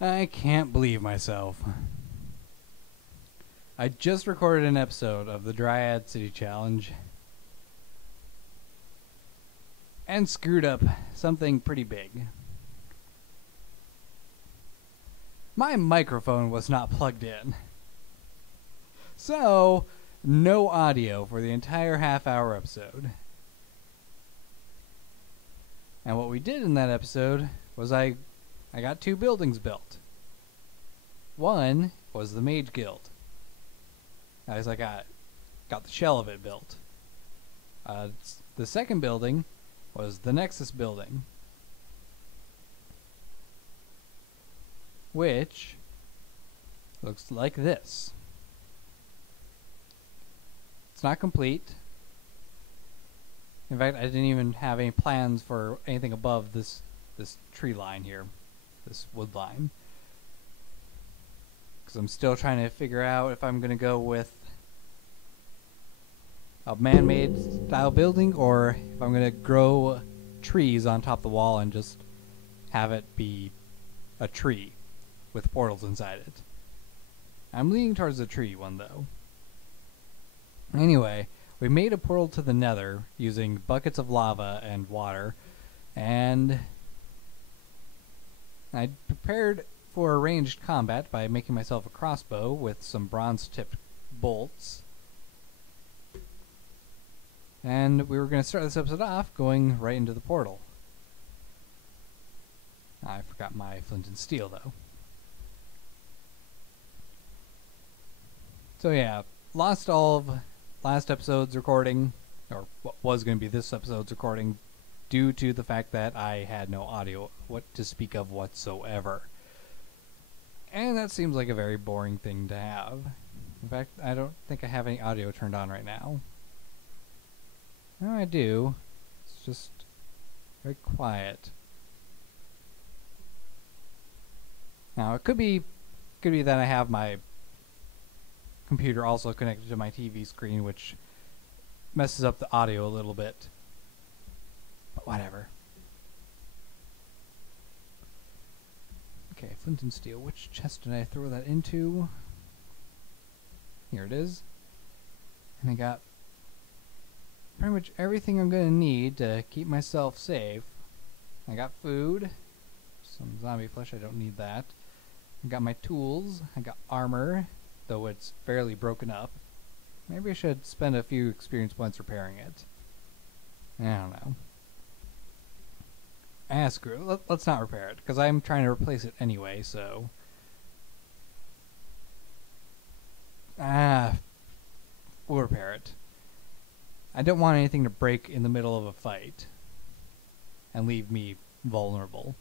I can't believe myself. I just recorded an episode of the Dryad City Challenge and screwed up something pretty big. My microphone was not plugged in. So, no audio for the entire half-hour episode. And what we did in that episode was I got 2 buildings built. One was the Mage Guild. As I got the shell of it built. The second building was the Nexus building, which looks like this. It's not complete. In fact, I didn't even have any plans for anything above this tree line here, this wood line. Because I'm still trying to figure out if I'm going to go with a man-made style building or if I'm going to grow trees on top of the wall and just have it be a tree with portals inside it. I'm leaning towards the tree one though. Anyway, we made a portal to the Nether using buckets of lava and water, and I prepared for ranged combat by making myself a crossbow with some bronze-tipped bolts. And we were going to start this episode off going right into the portal. I forgot my flint and steel though. So yeah, lost all of last episode's recording, or what was going to be this episode's recording, due to the fact that I had no audio what to speak of whatsoever. And that seems like a very boring thing to have. In fact, I don't think I have any audio turned on right now. No, I do. It's just very quiet. Now, it could be that I have my computer also connected to my TV screen, which messes up the audio a little bit. But whatever. Okay, flint and steel. Which chest did I throw that into? Here it is. And I got pretty much everything I'm going to need to keep myself safe. I got food. Some zombie flesh, I don't need that. I got my tools. I got armor, though it's fairly broken up. Maybe I should spend a few experience points repairing it. I don't know. Screw it. Let's not repair it, because I'm trying to replace it anyway, so... we'll repair it. I don't want anything to break in the middle of a fight and leave me vulnerable.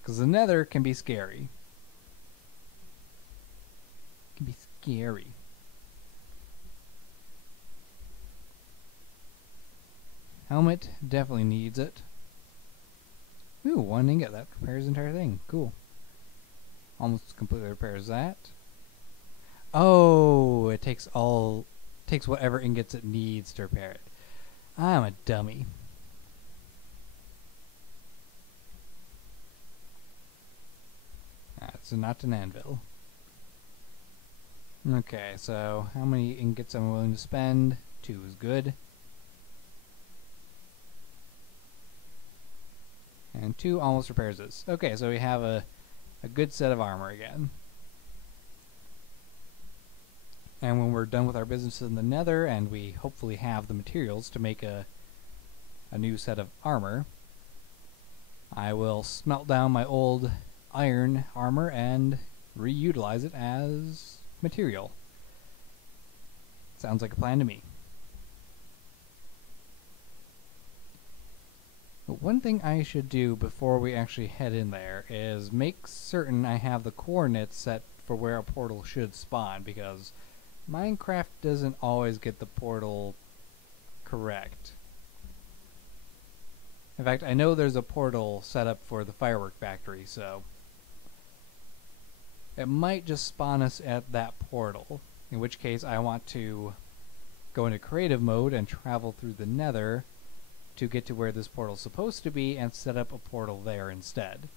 Because the Nether can be scary. It can be scary. Helmet definitely needs it. Ooh, 1 ingot. That repairs the entire thing. Cool. Almost completely repairs that. Oh, it takes whatever ingots it needs to repair it. I'm a dummy. So not an anvil. Okay, so how many ingots am I willing to spend? 2 is good. And 2 almost repairs this. Okay, so we have a good set of armor again. And when we're done with our business in the Nether, and we hopefully have the materials to make a new set of armor, I will smelt down my old iron armor and reutilize it as material. Sounds like a plan to me. But one thing I should do before we actually head in there is make certain I have the coordinates set for where a portal should spawn, because Minecraft doesn't always get the portal correct. In fact, I know there's a portal set up for the firework factory, so it might just spawn us at that portal, in which case I want to go into creative mode and travel through the Nether to get to where this portal's supposed to be and set up a portal there instead.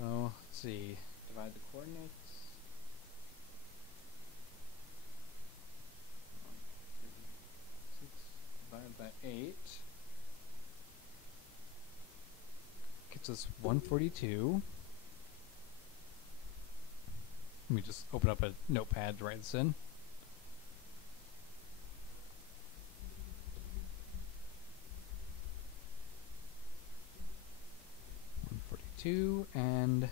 So, let's see. Divide the coordinates. 6 divided by 8 gets us 142. Let me just open up a notepad to write this in. And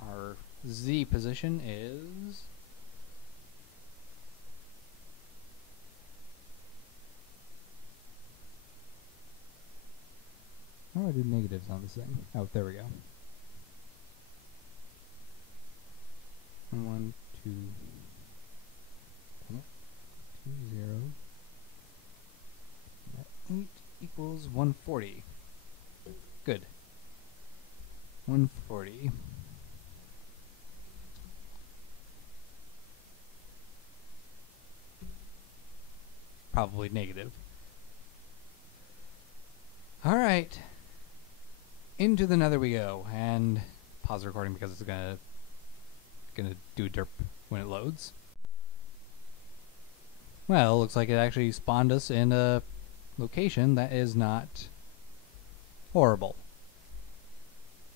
our Z position is how do I do negatives on this thing? Oh, there we go. 1, 2, 2, 0. That 8 equals 140. Good. 140. Probably negative. Alright. Into the Nether we go. And pause the recording because it's gonna do a derp when it loads. Well, looks like it actually spawned us in a location that is not horrible.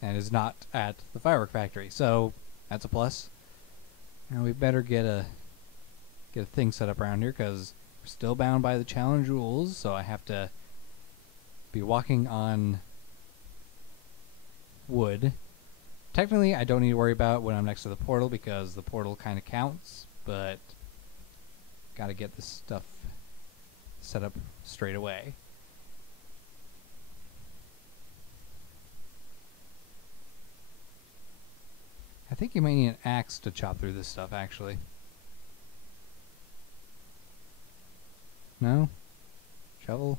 And is not at the firework factory, so that's a plus. Now we better get a thing set up around here because we're still bound by the challenge rules. So I have to be walking on wood. Technically, I don't need to worry about when I'm next to the portal because the portal kind of counts, but got to get this stuff set up straight away. I think you might need an axe to chop through this stuff, actually. No? Shovel?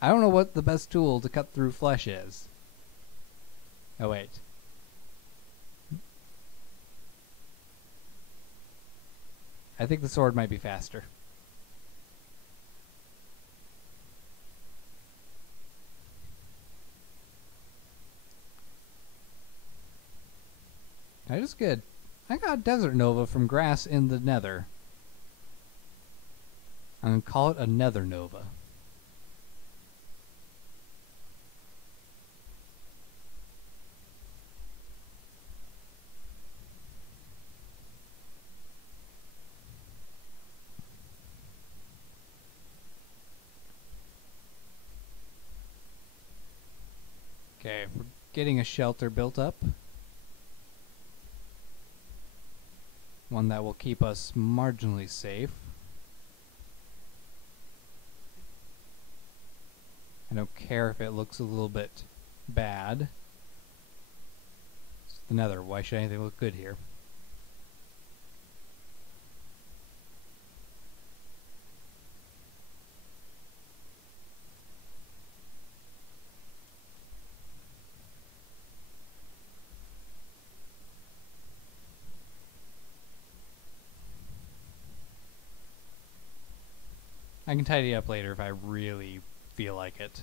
I don't know what the best tool to cut through flesh is. Oh, wait. I think the sword might be faster. That is good. I got Desert Nova from grass in the Nether. I'm going to call it a Nether Nova. Okay, we're getting a shelter built up. One that will keep us marginally safe. I don't care if it looks a little bit bad. It's the Nether. Why should anything look good here? I can tidy up later if I really feel like it.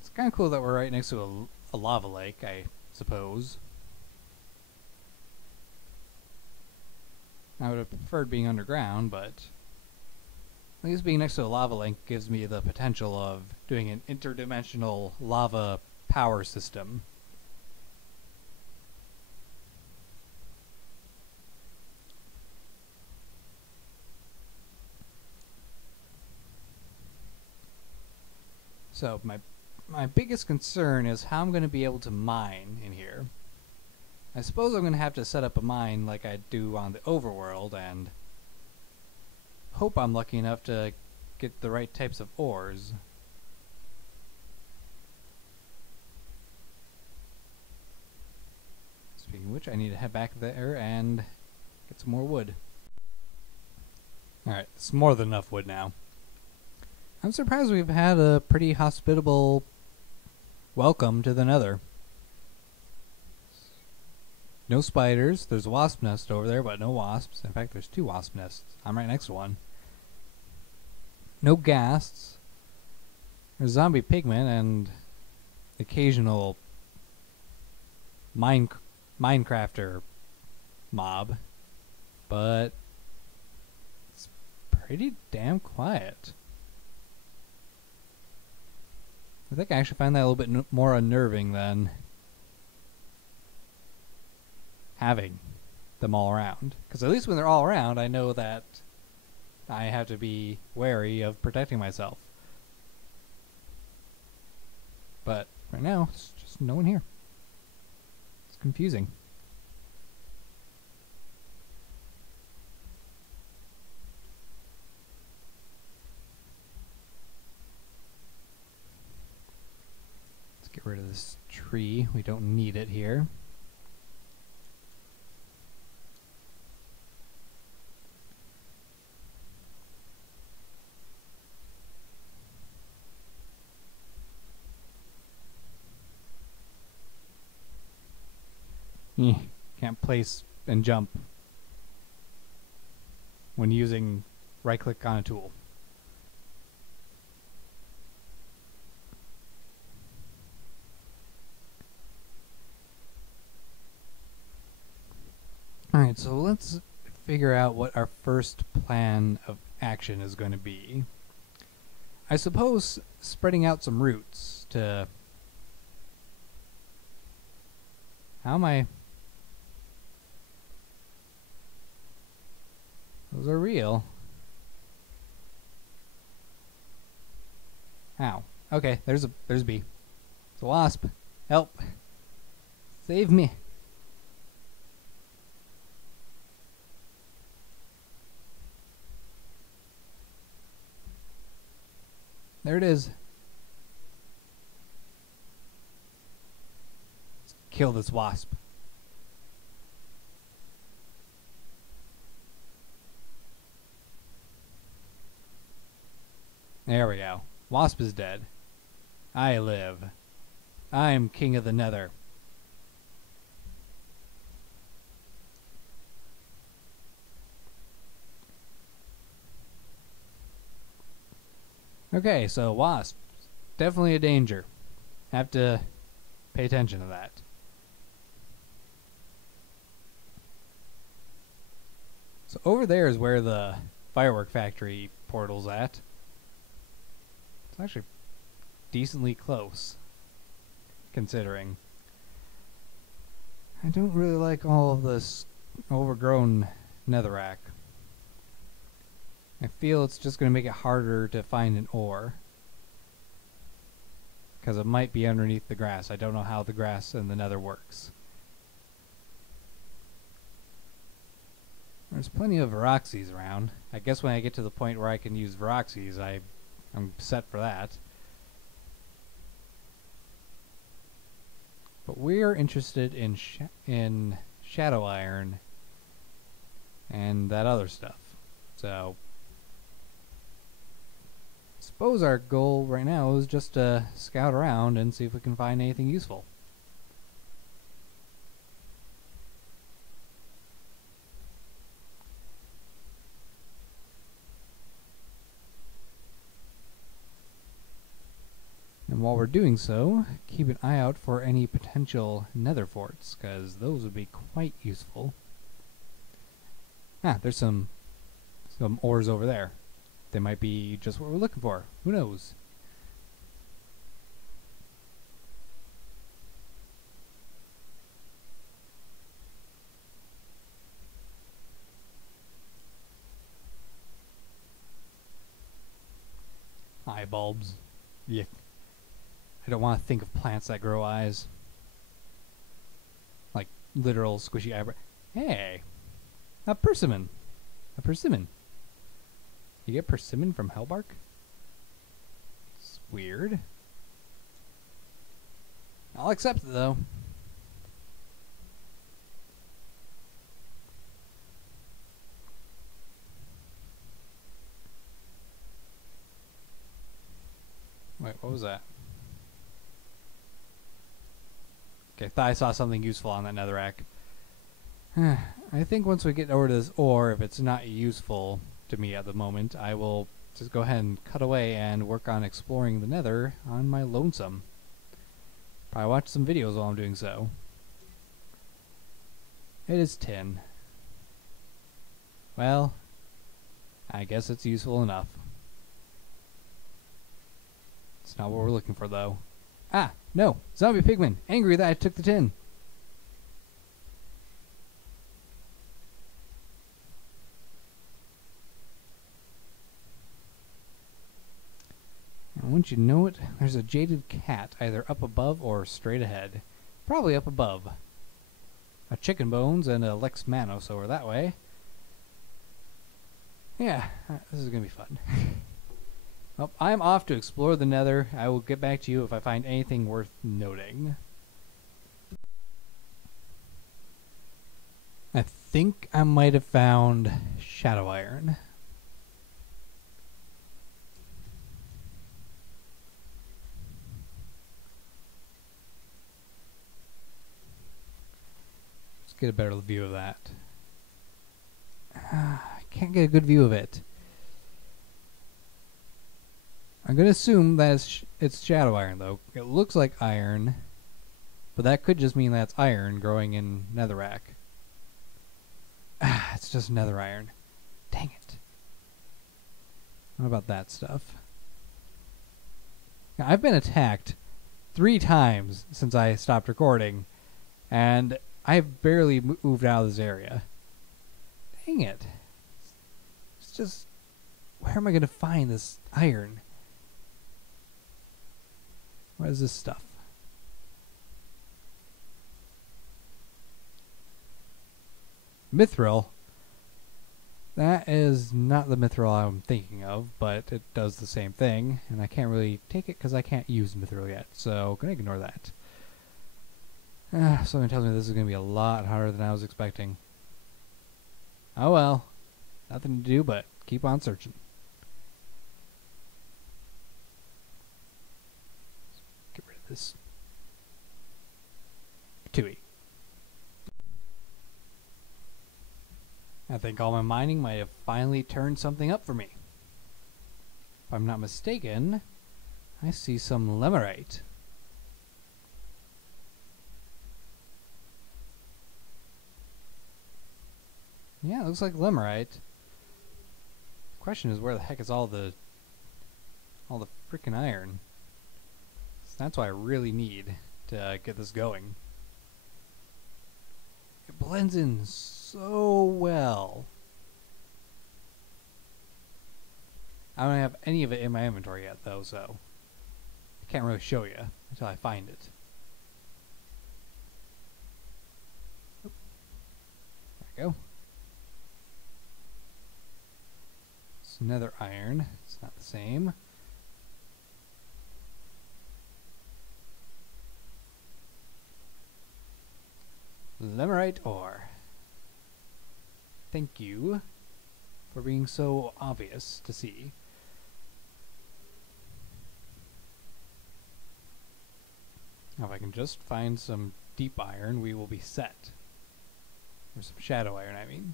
It's kind of cool that we're right next to a lava lake, I suppose. I would have preferred being underground, but at least being next to a lava lake gives me the potential of doing an interdimensional lava power system. So my biggest concern is how I'm going to be able to mine in here. I suppose I'm going to have to set up a mine like I do on the overworld and hope I'm lucky enough to get the right types of ores. Speaking of which, I need to head back there and get some more wood. Alright, it's more than enough wood now. I'm surprised we've had a pretty hospitable welcome to the Nether. No spiders. There's a wasp nest over there, but no wasps. In fact, there's 2 wasp nests. I'm right next to one. No ghasts. There's zombie pigmen and occasional Minecrafter mob. But it's pretty damn quiet. I think I actually find that a little bit more unnerving than having them all around. Because at least when they're all around, I know that I have to be wary of protecting myself. But right now, it's just no one here. It's confusing. Let's get rid of this tree. We don't need it here. Can't place and jump when using right click on a tool. Alright, so let's figure out what our first plan of action is going to be. I suppose spreading out some roots to... How am I... Those are real. Ow. Okay, there's a bee. It's a wasp. Help. Save me. There it is. Let's kill this wasp. There we go. Wasp is dead. I live. I am king of the Nether. Okay, so wasp. Definitely a danger. Have to pay attention to that. So over there is where the firework factory portal's at. It's actually decently close, considering. I don't really like all of this overgrown netherrack. I feel it's just going to make it harder to find an ore. Because it might be underneath the grass. I don't know how the grass in the nether works. There's plenty of Veroxys around. I guess when I get to the point where I can use Veroxys, I'm set for that. But we're interested in shadow iron and that other stuff. So suppose our goal right now is just to scout around and see if we can find anything useful. And while we're doing so, keep an eye out for any potential nether forts, because those would be quite useful. Ah, there's some ores over there. They might be just what we're looking for. Who knows? Eye bulbs. Yeah. I don't want to think of plants that grow eyes. Like literal squishy eyebrow. Hey! A persimmon! A persimmon! You get persimmon from hellbark? It's weird. I'll accept it though. what was that? Okay, thought I saw something useful on that netherrack. I think once we get over to this ore, if it's not useful to me at the moment, I will just go ahead and cut away and work on exploring the nether on my lonesome. Probably watch some videos while I'm doing so. It is tin. Well, I guess it's useful enough. It's not what we're looking for, though. Ah, no! Zombie pigman! Angry that I took the tin! And once you know it, there's a jaded cat either up above or straight ahead. Probably up above. A chicken bones and a Lex Manos over that way. Yeah, this is gonna be fun. Well, I'm off to explore the nether. I will get back to you if I find anything worth noting. I think I might have found shadow iron. Let's get a better view of that. I can't get a good view of it. I'm going to assume that it's shadow iron, though. It looks like iron, but that could just mean that's iron growing in netherrack. It's just nether iron. Dang it. What about that stuff? Now, I've been attacked 3 times since I stopped recording, and I've barely moved out of this area. Dang it. It's just... Where am I going to find this iron? What is this stuff? Mithril. That is not the mithril I'm thinking of, but it does the same thing, and I can't really take it because I can't use mithril yet, so I'm going to ignore that. Something tells me this is going to be a lot harder than I was expecting. Oh well. Nothing to do but keep on searching. Get rid of this. Tui. I think all my mining might have finally turned something up for me. If I'm not mistaken, I see some lemerite. Yeah, it looks like lemerite. The question is, where the heck is all the freaking iron? So that's what I really need to get this going. It blends in so well. I don't have any of it in my inventory yet, though, so I can't really show you until I find it. Oop. There we go. It's nether iron. It's not the same. Lemerite ore. Thank you for being so obvious to see. Now if I can just find some deep iron, we will be set. Or some shadow iron, I mean.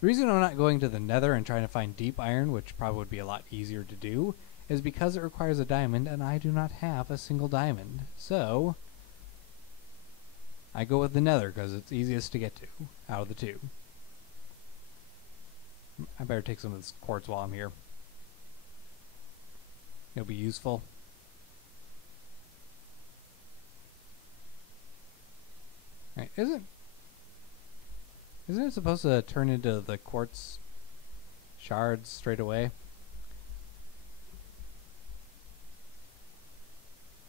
The reason I'm not going to the nether and trying to find deep iron, which probably would be a lot easier to do, is because it requires a diamond, and I do not have a single diamond. So I go with the nether because it's easiest to get to out of the two. I better take some of this quartz while I'm here. It'll be useful. Right, isn't it supposed to turn into the quartz shards straight away?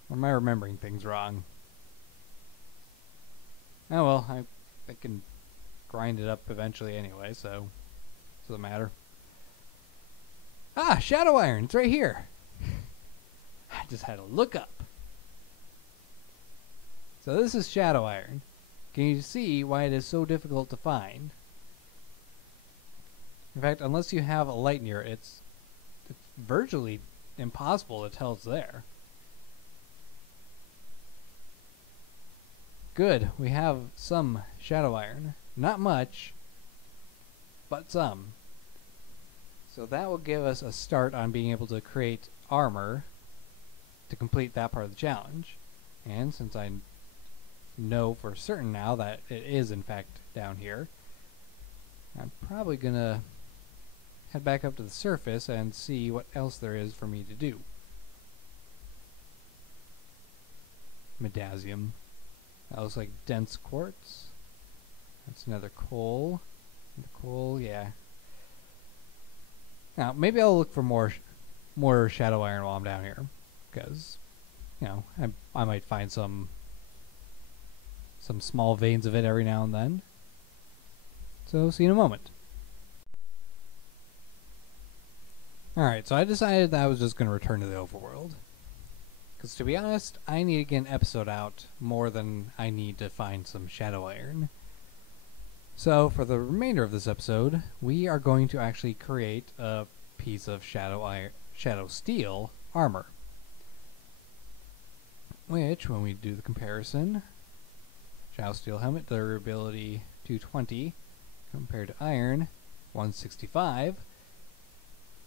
Or am I remembering things wrong? Oh well, I can grind it up eventually anyway, so it doesn't matter. Ah, shadow iron! It's right here! I just had to look up. So this is shadow iron. Can you see why it is so difficult to find? In fact, unless you have a light near it, it's virtually impossible to tell it's there. Good, we have some shadow iron. Not much, but some. So that will give us a start on being able to create armor to complete that part of the challenge. And since I know for certain now that it is in fact down here, I'm probably gonna head back up to the surface and see what else there is for me to do. Medasium. That looks like dense quartz. That's another coal. The coal, yeah. Now, maybe I'll look for more shadow iron while I'm down here, because, you know, I might find some small veins of it every now and then. So, see you in a moment. Alright, so I decided that I was just going to return to the overworld. Because to be honest, I need to get an episode out more than I need to find some shadow iron. So, for the remainder of this episode, we are going to actually create a piece of shadow steel armor. Which, when we do the comparison, shadow steel helmet durability 220 compared to iron 165,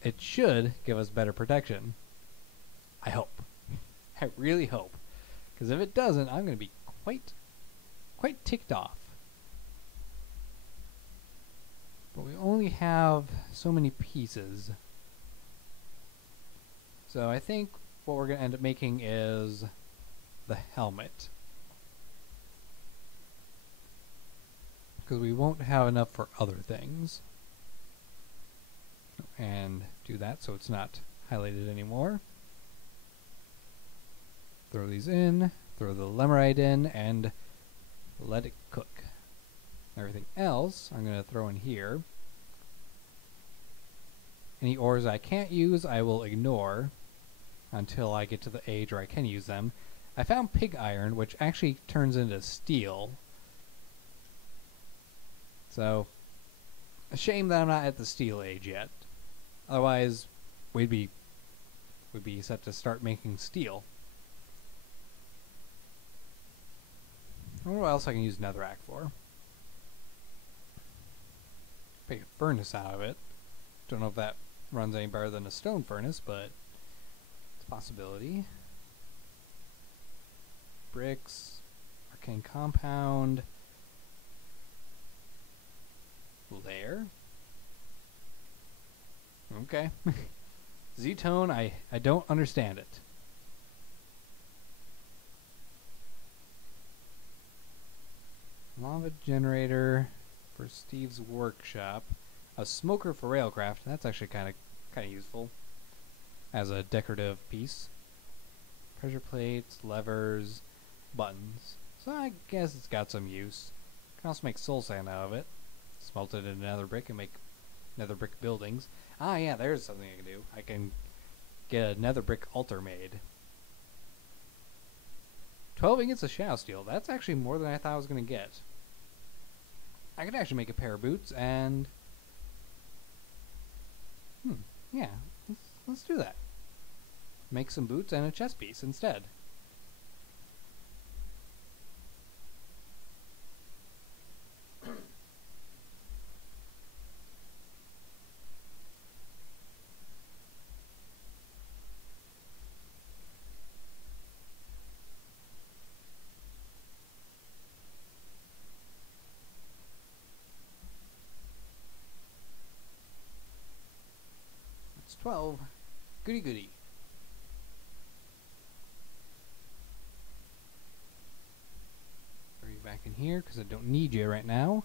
it should give us better protection. I hope. I really hope. Because if it doesn't, I'm going to be quite ticked off. But we only have so many pieces. So I think what we're going to end up making is the helmet. Because we won't have enough for other things. And do that so it's not highlighted anymore. Throw these in, throw the lemurite in, and let it cook. Everything else I'm going to throw in here. Any ores I can't use I will ignore until I get to the age where I can use them. I found pig iron, which actually turns into steel. So, a shame that I'm not at the steel age yet. Otherwise, we'd be set to start making steel. I wonder what else I can use netherrack for. Make a furnace out of it. Don't know if that runs any better than a stone furnace, but it's a possibility. Bricks, arcane compound, layer. Okay. Z-tone, I don't understand it. Lava generator for Steve's workshop. A smoker for railcraft. That's actually kind of useful as a decorative piece. Pressure plates, levers, buttons. So I guess it's got some use. Can also make soul sand out of it. Smelt it in nether brick and make nether brick buildings. Ah, yeah, there's something I can do. I can get a nether brick altar made. 12 ingots of shadow steel. That's actually more than I thought I was going to get. I could actually make a pair of boots and... yeah, let's do that. Make some boots and a chest piece instead. It's 12. Goody goody. Throw you back in here because I don't need you right now.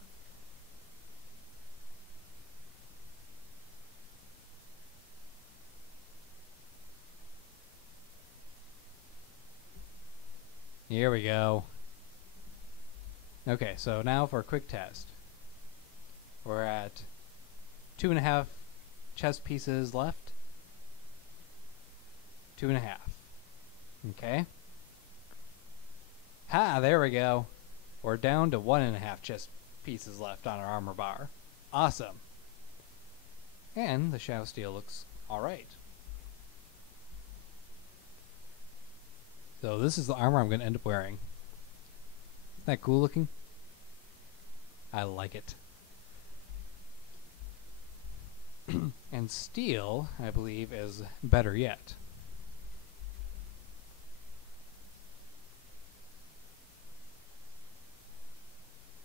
Here we go. Okay, so now for a quick test. We're at 2.5 chest pieces left. 2.5. Okay. Ha, there we go. We're down to 1.5 chest pieces left on our armor bar. Awesome. And the shadow steel looks alright. So this is the armor I'm going to end up wearing. Isn't that cool looking? I like it. And steel, I believe, is better yet.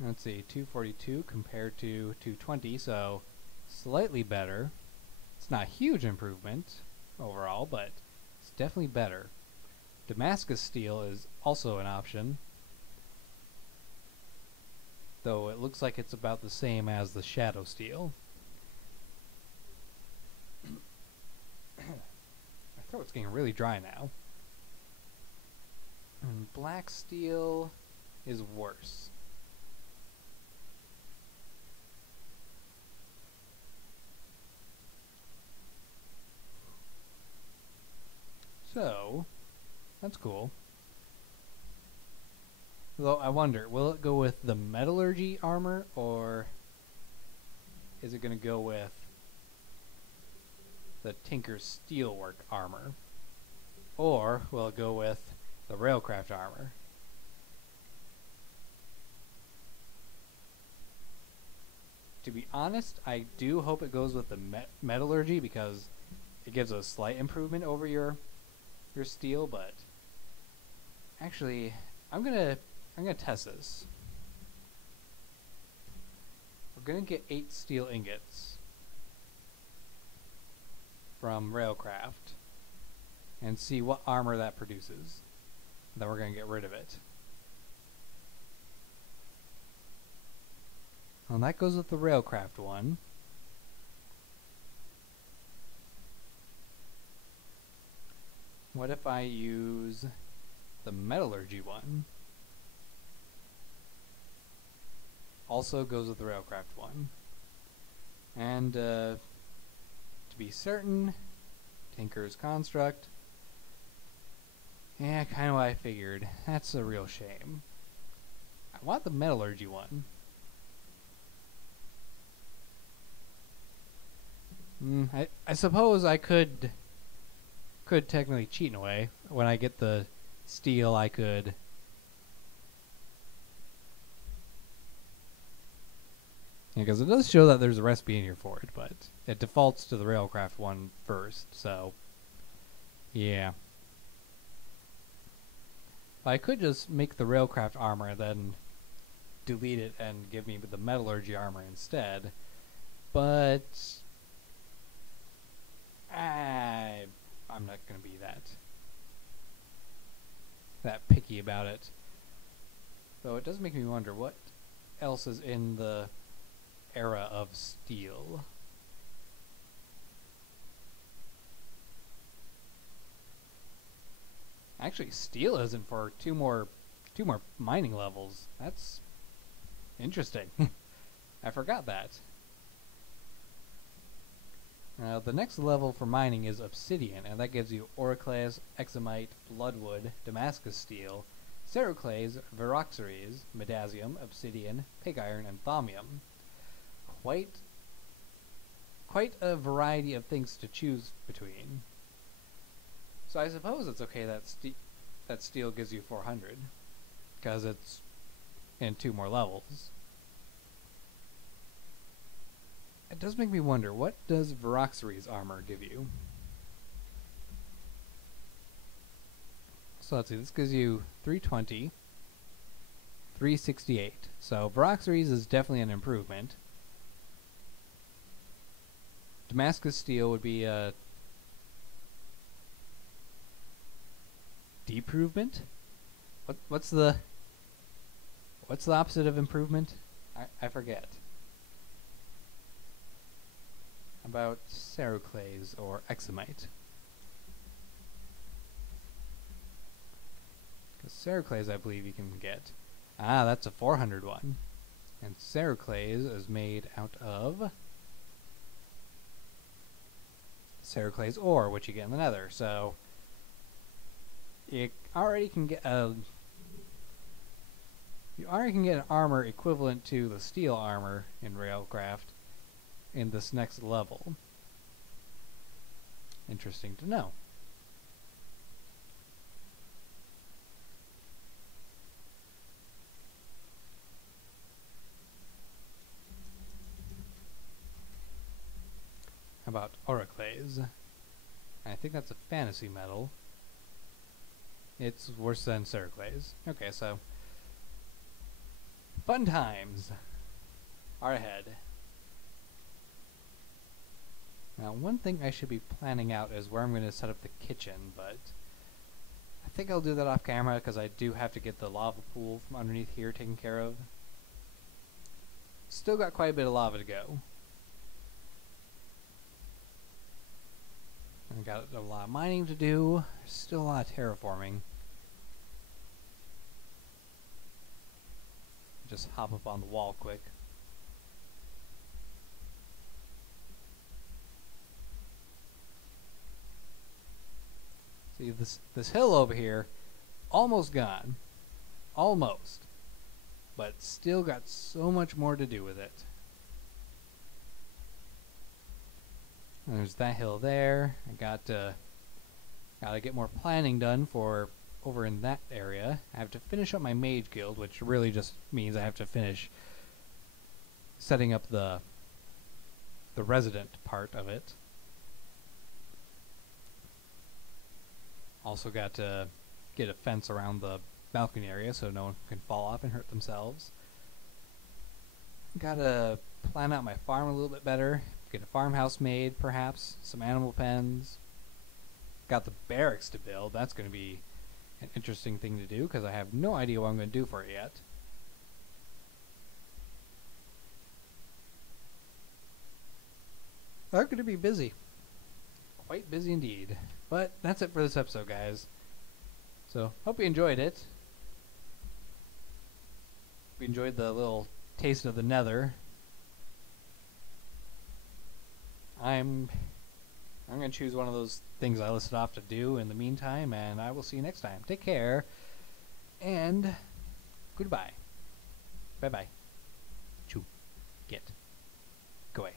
Let's see, 242 compared to 220, so slightly better. It's not a huge improvement overall, but it's definitely better. Damascus steel is also an option, though it looks like it's about the same as the shadow steel. My throat's getting really dry now. And black steel is worse. So, that's cool. Though I wonder, will it go with the metallurgy armor, or is it going to go with the Tinker's Steelwork armor? Or will it go with the Railcraft armor? To be honest, I do hope it goes with the metallurgy, because it gives a slight improvement over your steel, but actually I'm gonna test this. We're gonna get 8 steel ingots from Railcraft and see what armor that produces. Then we're gonna get rid of it. Well, that goes with the Railcraft one. What if I use the metallurgy one? Also goes with the Railcraft one. And to be certain, Tinker's Construct. Yeah, kind of what I figured. That's a real shame. I want the metallurgy one. I suppose I could technically cheat in a way. When I get the steel, I could because it does show that there's a recipe in here for it, but it defaults to the Railcraft one first, so yeah. I could just make the Railcraft armor, then delete it and give me the metallurgy armor instead, but I'm not going to be that picky about it. Though it does make me wonder what else is in the era of steel. Actually, steel isn't for two more mining levels. That's interesting. I forgot that. The next level for mining is obsidian, and that gives you oriclase, examite, bloodwood, Damascus steel, ceroclase, viroxaries, medasium, obsidian, pig iron, and thaumium. Quite a variety of things to choose between. So I suppose it's okay that steel gives you 400, because it's in 2 more levels. It does make me wonder, what does Viroxaries armor give you? So let's see, this gives you 320, 368. So Viroxaries is definitely an improvement. Damascus steel would be a deprovement? What's the opposite of improvement? I forget. About ceroclase or examite. Because ceroclase, I believe you can get. Ah, that's a 400 one. And ceroclase is made out of ceroclase ore, which you get in the Nether. So you already can get an armor equivalent to the steel armor in Railcraft in this next level. Interesting to know. How about Oracles? I think that's a fantasy metal. It's worse than Ceracles. Okay, so fun times are ahead. Now, one thing I should be planning out is where I'm going to set up the kitchen, but I think I'll do that off camera because I do have to get the lava pool from underneath here taken care of. Still got quite a bit of lava to go. I got a lot of mining to do. Still a lot of terraforming. Just hop up on the wall quick. See, this hill over here, almost gone. Almost. But still got so much more to do with it. And there's that hill there. I gotta get more planning done for over in that area. I have to finish up my mage guild, which really just means I have to finish setting up the resident part of it. Also got to get a fence around the balcony area so no one can fall off and hurt themselves. Gotta plan out my farm a little bit better. Get a farmhouse made, perhaps. Some animal pens. Got the barracks to build. That's going to be an interesting thing to do because I have no idea what I'm going to do for it yet. I'm going to be busy. Quite busy indeed. But that's it for this episode, guys. So, hope you enjoyed it. Hope you enjoyed the little taste of the Nether. I'm going to choose one of those things I listed off to do in the meantime, and I will see you next time. Take care, and goodbye. Bye-bye. Choo. Get. Go away.